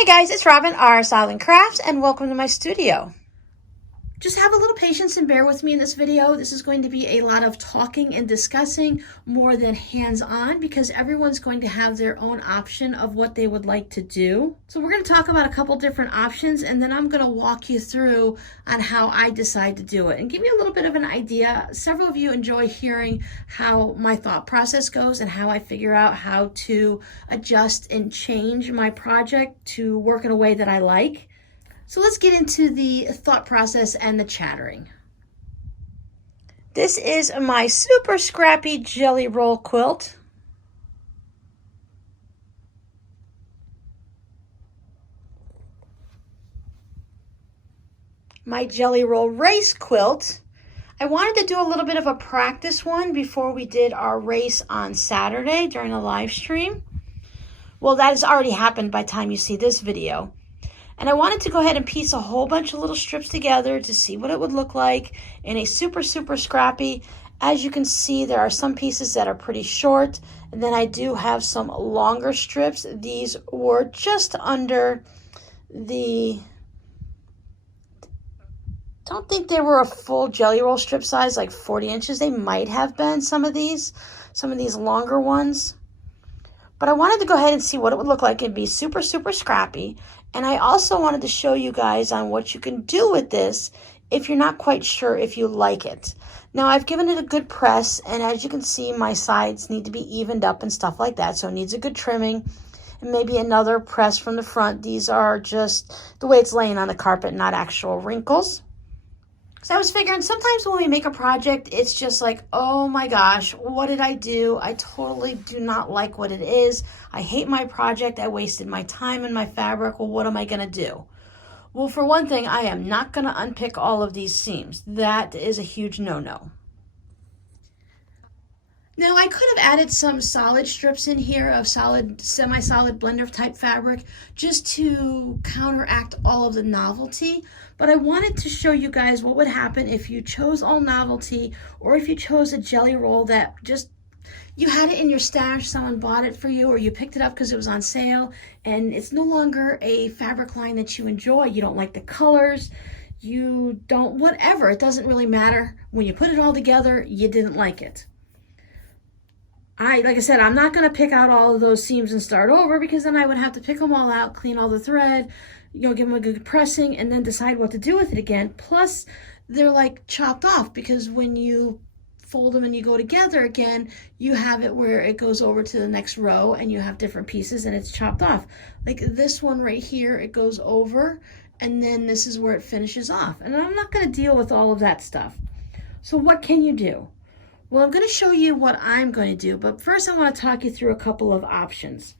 Hey guys, it's Robin, R. Silent Crafts, and welcome to my studio. Just have a little patience and bear with me in this video. This is going to be a lot of talking and discussing more than hands-on because everyone's going to have their own option of what they would like to do. So we're going to talk about a couple different options and then I'm going to walk you through on how I decide to do it and give you a little bit of an idea. Several of you enjoy hearing how my thought process goes and how I figure out how to adjust and change my project to work in a way that I like. So let's get into the thought process and the chattering. This is my super scrappy jelly roll quilt. My jelly roll race quilt. I wanted to do a little bit of a practice one before we did our race on Saturday during a live stream. Well, that has already happened by the time you see this video. And I wanted to go ahead and piece a whole bunch of little strips together to see what it would look like in a super scrappy. As you can see, there are some pieces that are pretty short, and then I do have some longer strips. These were just under the, don't think they were a full jelly roll strip size, like 40 inches. They might have been some of these longer ones. But I wanted to go ahead and see what it would look like and be super scrappy. And I also wanted to show you guys on what you can do with this if you're not quite sure if you like it. Now I've given it a good press, and as you can see, my sides need to be evened up and stuff like that. So it needs a good trimming and maybe another press from the front. These are just the way it's laying on the carpet, not actual wrinkles. So I was figuring sometimes when we make a project, it's just like, oh my gosh, what did I do? I totally do not like what it is. I hate my project. I wasted my time and my fabric. Well, what am I going to do? Well, for one thing, I am not going to unpick all of these seams. That is a huge no-no. Now I could have added some solid strips in here of solid, semi-solid blender type fabric just to counteract all of the novelty, but I wanted to show you guys what would happen if you chose all novelty or if you chose a jelly roll that just, you had it in your stash, someone bought it for you, or you picked it up because it was on sale and it's no longer a fabric line that you enjoy. You don't like the colors, you don't, whatever, it doesn't really matter. When you put it all together, you didn't like it. Like I said, I'm not going to pick out all of those seams and start over because then I would have to pick them all out, clean all the thread, give them a good pressing, and then decide what to do with it again. Plus, they're like chopped off because when you fold them and you go together again, you have it where it goes over to the next row and you have different pieces and it's chopped off. Like this one right here, it goes over and then this is where it finishes off. And I'm not going to deal with all of that stuff. So what can you do? Well, I'm going to show you what I'm going to do, but first I want to talk you through a couple of options.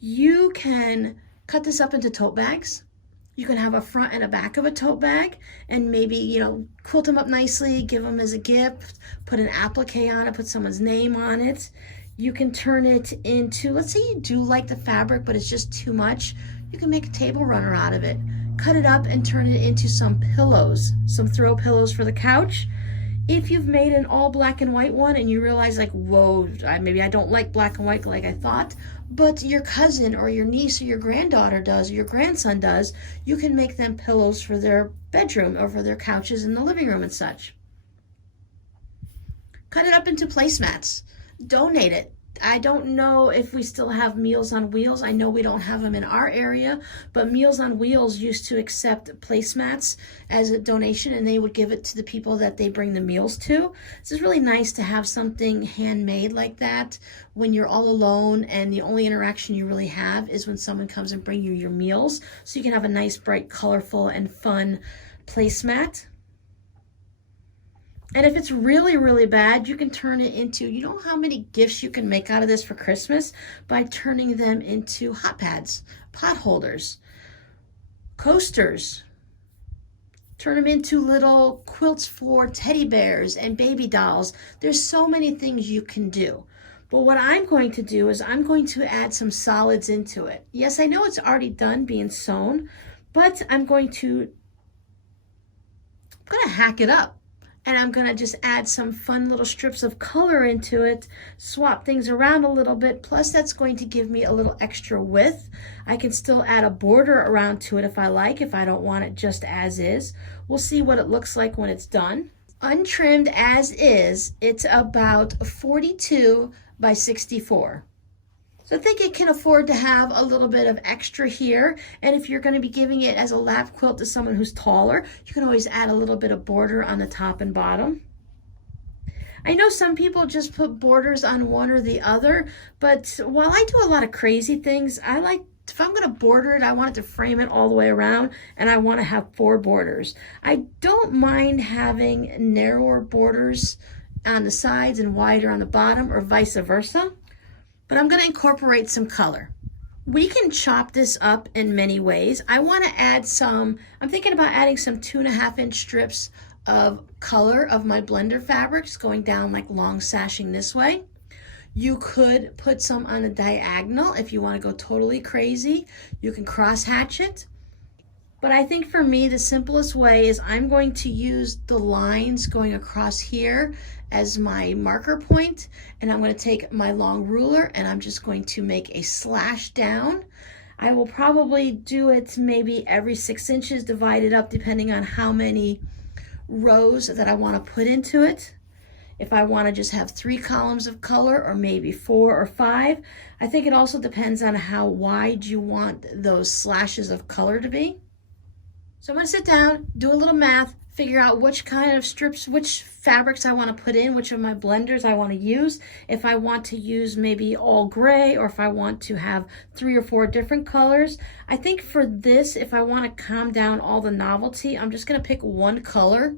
You can cut this up into tote bags. You can have a front and a back of a tote bag and maybe, quilt them up nicely, give them as a gift, put an applique on it, put someone's name on it. You can turn it into, let's say you do like the fabric, but it's just too much. You can make a table runner out of it. Cut it up and turn it into some pillows, some throw pillows for the couch. If you've made an all black and white one and you realize like, whoa, maybe I don't like black and white like I thought, but your cousin or your niece or your granddaughter does, or your grandson does, you can make them pillows for their bedroom or for their couches in the living room and such. Cut it up into placemats. Donate it. I don't know if we still have Meals on Wheels. I know we don't have them in our area, but Meals on Wheels used to accept placemats as a donation and they would give it to the people that they bring the meals to. It's really nice to have something handmade like that when you're all alone and the only interaction you really have is when someone comes and bring you your meals. So you can have a nice, bright, colorful, and fun placemat. And if it's really bad, you can turn it into, you know how many gifts you can make out of this for Christmas? By turning them into hot pads, pot holders, coasters. Turn them into little quilts for teddy bears and baby dolls. There's so many things you can do. But what I'm going to do is I'm going to add some solids into it. Yes, I know it's already done being sewn, but I'm going to hack it up. And I'm gonna just add some fun little strips of color into it, swap things around a little bit, plus that's going to give me a little extra width. I can still add a border around to it if I like, if I don't want it just as is. We'll see what it looks like when it's done. Untrimmed as is, it's about 42 by 64. So I think it can afford to have a little bit of extra here. And if you're going to be giving it as a lap quilt to someone who's taller, you can always add a little bit of border on the top and bottom. I know some people just put borders on one or the other, but while I do a lot of crazy things, I like, if I'm going to border it, I want it to frame it all the way around, and I want to have 4 borders. I don't mind having narrower borders on the sides and wider on the bottom, or vice versa. But I'm going to incorporate some color. We can chop this up in many ways. I want to add some, I'm thinking about adding some 2.5-inch strips of color of my blender fabrics going down like long sashing this way. You could put some on a diagonal if you want to go totally crazy. You can cross hatch it. But I think for me, the simplest way is I'm going to use the lines going across here as my marker point, and I'm going to take my long ruler and I'm just going to make a slash down. I will probably do it maybe every 6 inches, divided up depending on how many rows that I want to put into it. If I want to just have 3 columns of color, or maybe 4 or 5. I think it also depends on how wide you want those slashes of color to be. So I'm going to sit down, do a little math, figure out which kind of strips, which fabrics I want to put in, which of my blenders I want to use. If I want to use maybe all gray, or if I want to have 3 or 4 different colors. I think for this, if I want to calm down all the novelty, I'm just going to pick one color.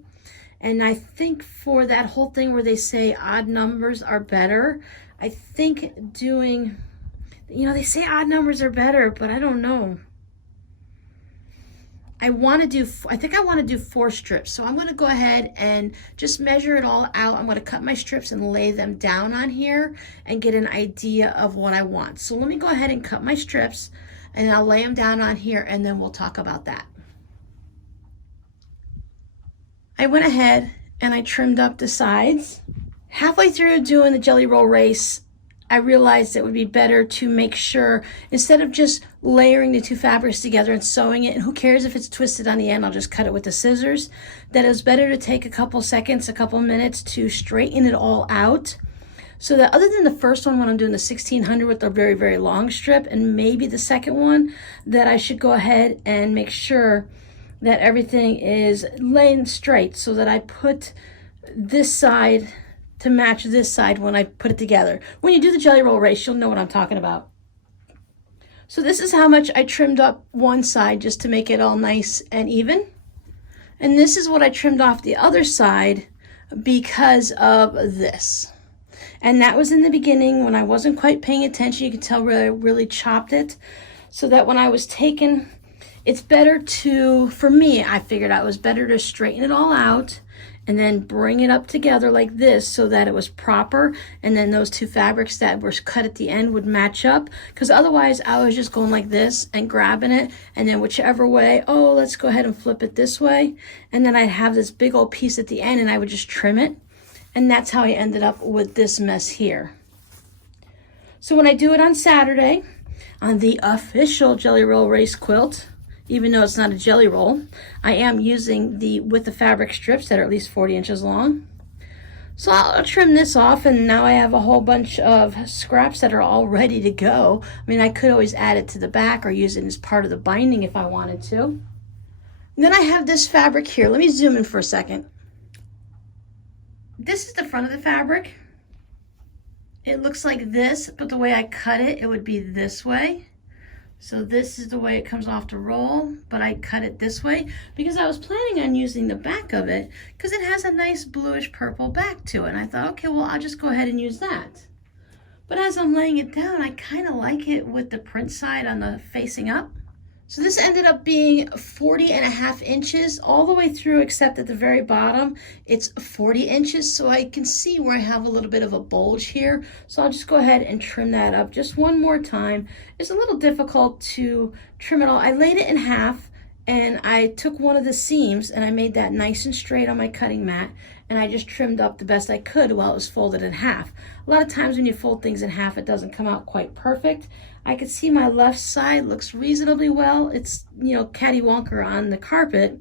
And I think for that whole thing where they say odd numbers are better, I think doing, you know, they say odd numbers are better, but I don't know. I think I want to do 4 strips. So I'm going to go ahead and just measure it all out. I'm going to cut my strips and lay them down on here and get an idea of what I want. So let me go ahead and cut my strips and I'll lay them down on here, and then we'll talk about that. I went ahead and I trimmed up the sides. Halfway through doing the jelly roll race, I realized it would be better to make sure, instead of just layering the 2 fabrics together and sewing it, and who cares if it's twisted on the end, I'll just cut it with the scissors, that it was better to take a couple seconds, a couple minutes to straighten it all out. So that other than the first one when I'm doing the 1600 with the very, very long strip, and maybe the second one, that I should go ahead and make sure that everything is laying straight, so that I put this side to match this side when I put it together. When you do the jelly roll race, you'll know what I'm talking about. So this is how much I trimmed up one side just to make it all nice and even. And this is what I trimmed off the other side because of this. And that was in the beginning when I wasn't quite paying attention. You can tell where I really chopped it, so that when I was taking, it's better to, for me, I figured out it was better to straighten it all out and then bring it up together like this so that it was proper, and then those 2 fabrics that were cut at the end would match up, because otherwise I was just going like this and grabbing it, and then whichever way, oh, let's go ahead and flip it this way, and then I'd have this big old piece at the end and I would just trim it, and that's how I ended up with this mess here. So when I do it on Saturday, on the official Jelly Roll Race quilt, even though it's not a jelly roll, I am using with the fabric strips that are at least 40 inches long. So I'll trim this off, and now I have a whole bunch of scraps that are all ready to go. I mean, I could always add it to the back or use it as part of the binding if I wanted to. And then I have this fabric here. Let me zoom in for a second. This is the front of the fabric. It looks like this, but the way I cut it, it would be this way. So this is the way it comes off the roll, but I cut it this way because I was planning on using the back of it because it has a nice bluish purple back to it. And I thought, okay, well, I'll just go ahead and use that. But as I'm laying it down, I kind of like it with the print side on the facing up. So this ended up being 40.5 inches all the way through, except at the very bottom, it's 40 inches. So I can see where I have a little bit of a bulge here. So I'll just go ahead and trim that up just one more time. It's a little difficult to trim it all. I laid it in half and I took one of the seams and I made that nice and straight on my cutting mat, and I just trimmed up the best I could while it was folded in half. A lot of times when you fold things in half, it doesn't come out quite perfect. I can see my left side looks reasonably well. It's, you know, cattywonker on the carpet,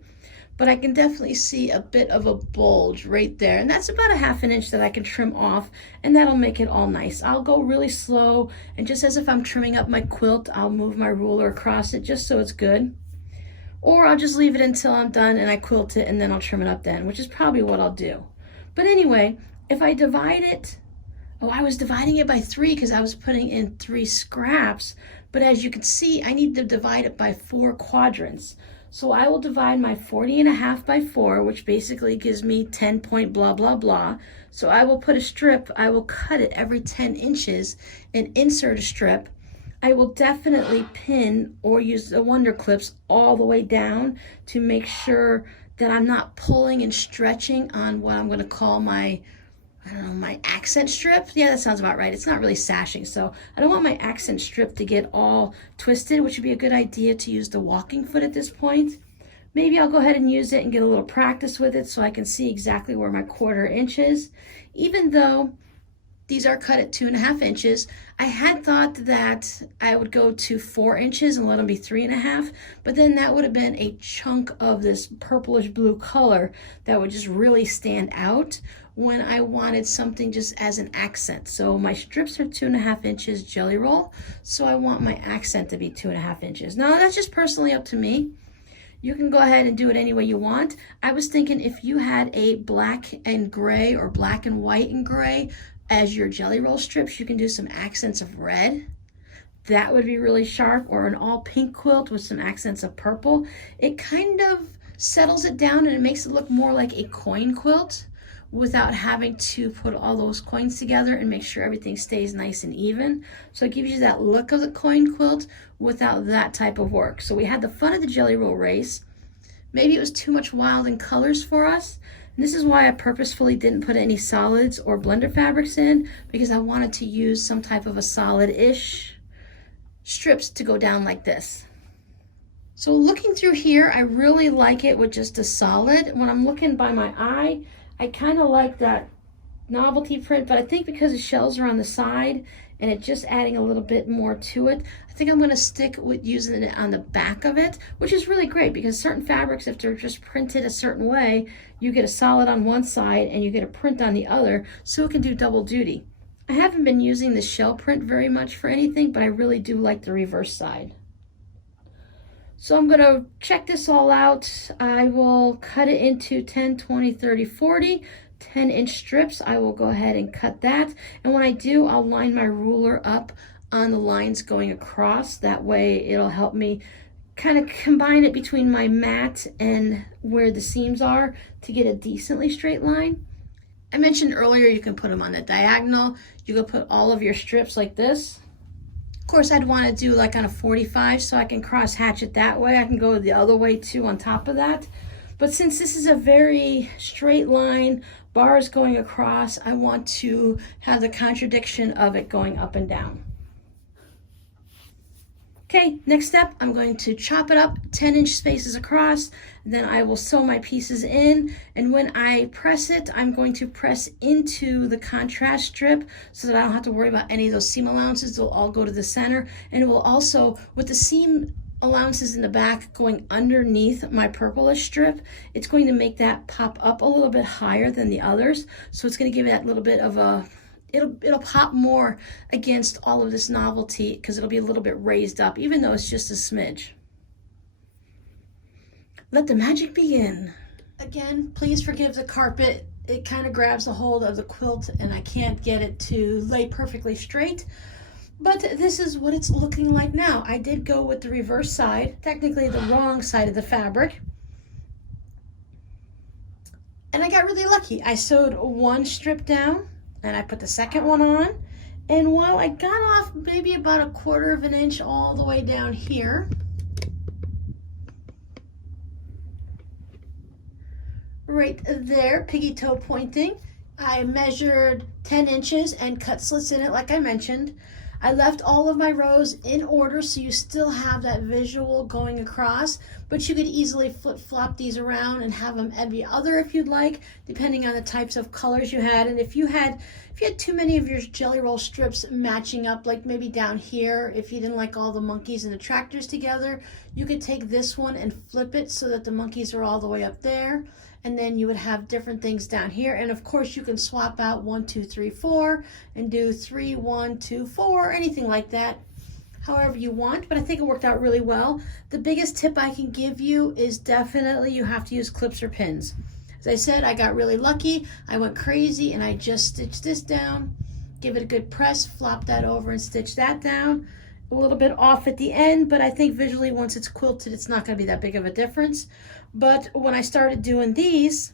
but I can definitely see a bit of a bulge right there, and that's about a 1/2 inch that I can trim off, and that'll make it all nice. I'll go really slow, and just as if I'm trimming up my quilt, I'll move my ruler across it just so it's good. Or I'll just leave it until I'm done and I quilt it, and then I'll trim it up then, which is probably what I'll do. But anyway, if I divide it, oh, I was dividing it by 3 because I was putting in 3 scraps, but as you can see, I need to divide it by 4 quadrants. So I will divide my 40.5 by 4, which basically gives me 10 point blah, blah, blah. So I will put a strip, I will cut it every 10 inches and insert a strip. I will definitely pin or use the wonder clips all the way down to make sure that I'm not pulling and stretching on what I'm going to call my, I don't know, my accent strip. Yeah, that sounds about right. It's not really sashing, so I don't want my accent strip to get all twisted, which would be a good idea to use the walking foot at this point. Maybe I'll go ahead and use it and get a little practice with it so I can see exactly where my 1/4 inch is. Even though these are cut at 2.5 inches. I had thought that I would go to 4 inches and let them be 3.5, but then that would have been a chunk of this purplish blue color that would just really stand out when I wanted something just as an accent. So my strips are 2.5 inches jelly roll, so I want my accent to be 2.5 inches. Now that's just personally up to me. You can go ahead and do it any way you want. I was thinking if you had a black and gray or black and white and gray as your jelly roll strips, you can do some accents of red. That would be really sharp, or an all pink quilt with some accents of purple. It kind of settles it down and it makes it look more like a coin quilt without having to put all those coins together and make sure everything stays nice and even. So it gives you that look of the coin quilt without that type of work. So we had the fun of the jelly roll race. Maybe it was too much wild in colors for us. And this is why I purposefully didn't put any solids or blender fabrics in, because I wanted to use some type of a solid-ish strips to go down like this. So looking through here, I really like it with just a solid. When I'm looking by my eye, I kind of like that novelty print, but I think because the shells are on the side and it just adding a little bit more to it, I think I'm going to stick with using it on the back of it, which is really great because certain fabrics, if they're just printed a certain way, you get a solid on one side and you get a print on the other, so it can do double duty. I haven't been using the shell print very much for anything, but I really do like the reverse side. So I'm going to check this all out. I will cut it into 10, 20, 30, 40, 10-inch strips. I will go ahead and cut that. And when I do, I'll line my ruler up on the lines going across. That way it'll help me kind of combine it between my mat and where the seams are to get a decently straight line. I mentioned earlier you can put them on the diagonal. You can put all of your strips like this. Of course, I'd want to do like on a 45 so I can cross hatch it that way. I can go the other way too on top of that. But since this is a very straight line, bars going across, I want to have the contradiction of it going up and down. Okay, next step, I'm going to chop it up 10-inch spaces across, then I will sew my pieces in, and when I press it, I'm going to press into the contrast strip so that I don't have to worry about any of those seam allowances. They'll all go to the center, and it will also, with the seam allowances in the back going underneath my purplish strip, it's going to make that pop up a little bit higher than the others, so it's going to give it that little bit of a it'll pop more against all of this novelty because it'll be a little bit raised up, even though it's just a smidge. Let the magic begin. Again, please forgive the carpet. It kind of grabs a hold of the quilt and I can't get it to lay perfectly straight. But this is what it's looking like now. I did go with the reverse side, technically the wrong side of the fabric. And I got really lucky. I sewed one strip down, and I put the second one on, and while I got off maybe about a 1/4 inch all the way down here, right there, piggy toe pointing, I measured 10 inches and cut slits in it like I mentioned. I left all of my rows in order so you still have that visual going across, but you could easily flip-flop these around and have them every other if you'd like, depending on the types of colors you had. And if you had too many of your jelly roll strips matching up, like maybe down here, if you didn't like all the monkeys and the tractors together, you could take this one and flip it so that the monkeys are all the way up there. And then you would have different things down here. And of course you can swap out 1, 2, 3, 4 and do 3, 1, 2, 4, anything like that, however you want. But I think it worked out really well. The biggest tip I can give you is definitely you have to use clips or pins. As I said, I got really lucky. I went crazy and I just stitched this down, give it a good press, flop that over and stitch that down. A little bit off at the end, but I think visually once it's quilted, it's not going to be that big of a difference. But when I started doing these,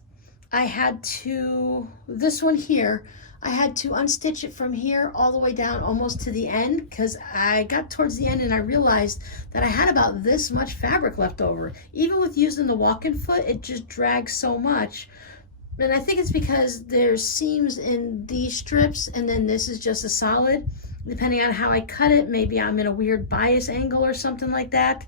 I had to, this one here, I had to unstitch it from here all the way down almost to the end, because I got towards the end and I realized that I had about this much fabric left over. Even with using the walk-in foot, it just drags so much. And I think it's because there's seams in these strips and then this is just a solid. Depending on how I cut it, maybe I'm in a weird bias angle or something like that.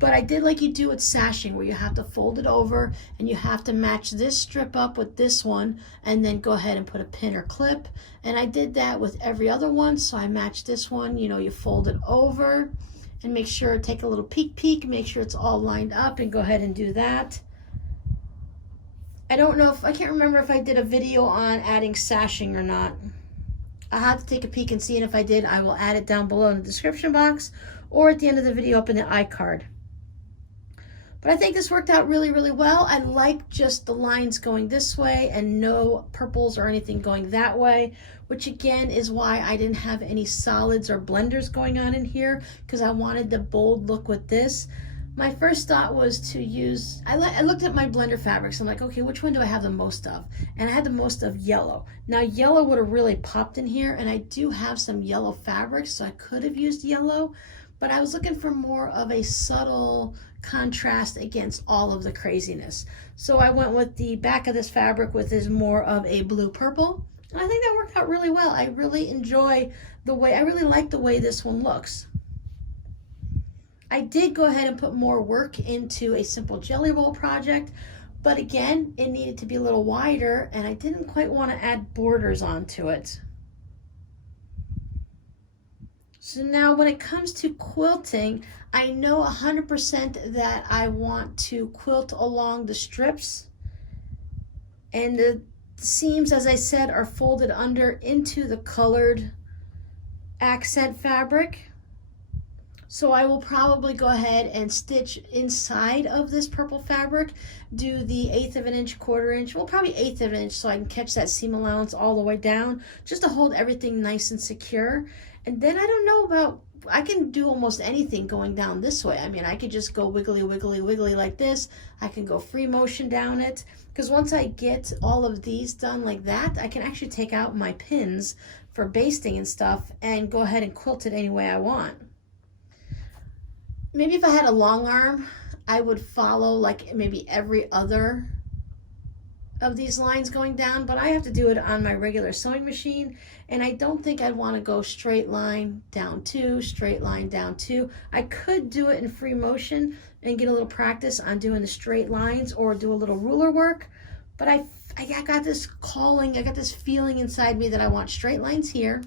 But I did like you do with sashing, where you have to fold it over and you have to match this strip up with this one and then go ahead and put a pin or clip. And I did that with every other one. So I matched this one, you know, you fold it over and make sure, take a little peek, make sure it's all lined up and go ahead and do that. I don't know if, I can't remember if I did a video on adding sashing or not. I'll have to take a peek and see, and if I did, I will add it down below in the description box or at the end of the video up in the iCard. But I think this worked out really, really well. I like just the lines going this way and no purples or anything going that way, which again is why I didn't have any solids or blenders going on in here, because I wanted the bold look with this. My first thought was to use, I looked at my blender fabrics. I'm like, okay, which one do I have the most of? And I had the most of yellow. Now yellow would have really popped in here, and I do have some yellow fabrics, so I could have used yellow, but I was looking for more of a subtle contrast against all of the craziness. So I went with the back of this fabric, with is more of a blue purple. And I think that worked out really well. I really enjoy the way, I really like the way this one looks. I did go ahead and put more work into a simple jelly roll project, but again, it needed to be a little wider and I didn't quite want to add borders onto it. So now when it comes to quilting, I know 100% that I want to quilt along the strips, and the seams, as I said, are folded under into the colored accent fabric. So I will probably go ahead and stitch inside of this purple fabric, do the 1/8 of an inch, 1/4 inch, well probably 1/8 of an inch, so I can catch that seam allowance all the way down, just to hold everything nice and secure. And then I don't know about, I can do almost anything going down this way. I mean, I could just go wiggly, wiggly, wiggly like this. I can go free motion down it, because once I get all of these done like that, I can actually take out my pins for basting and stuff and go ahead and quilt it any way I want. Maybe if I had a long arm, I would follow like maybe every other of these lines going down, but I have to do it on my regular sewing machine, and I don't think I'd want to go straight line down 2, straight line down 2. I could do it in free motion and get a little practice on doing the straight lines or do a little ruler work, but I got this calling, I got this feeling inside me that I want straight lines here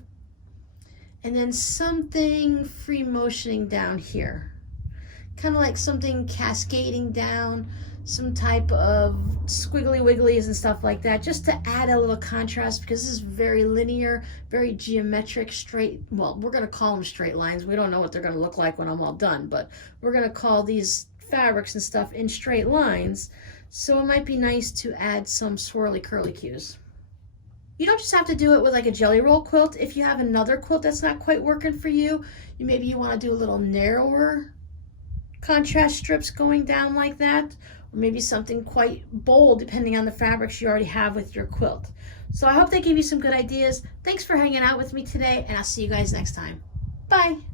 and then something free motioning down here. Kind of like something cascading down, some type of squiggly wigglies and stuff like that, just to add a little contrast, because this is very linear, very geometric, straight, well, we're going to call them straight lines. We don't know what they're going to look like when I'm all done, but we're going to call these fabrics and stuff in straight lines. So it might be nice to add some swirly curly cues. You don't just have to do it with like a jelly roll quilt. If you have another quilt that's not quite working for you, maybe you want to do a little narrower contrast strips going down like that, or maybe something quite bold depending on the fabrics you already have with your quilt. So I hope they gave you some good ideas. Thanks for hanging out with me today, and I'll see you guys next time. Bye.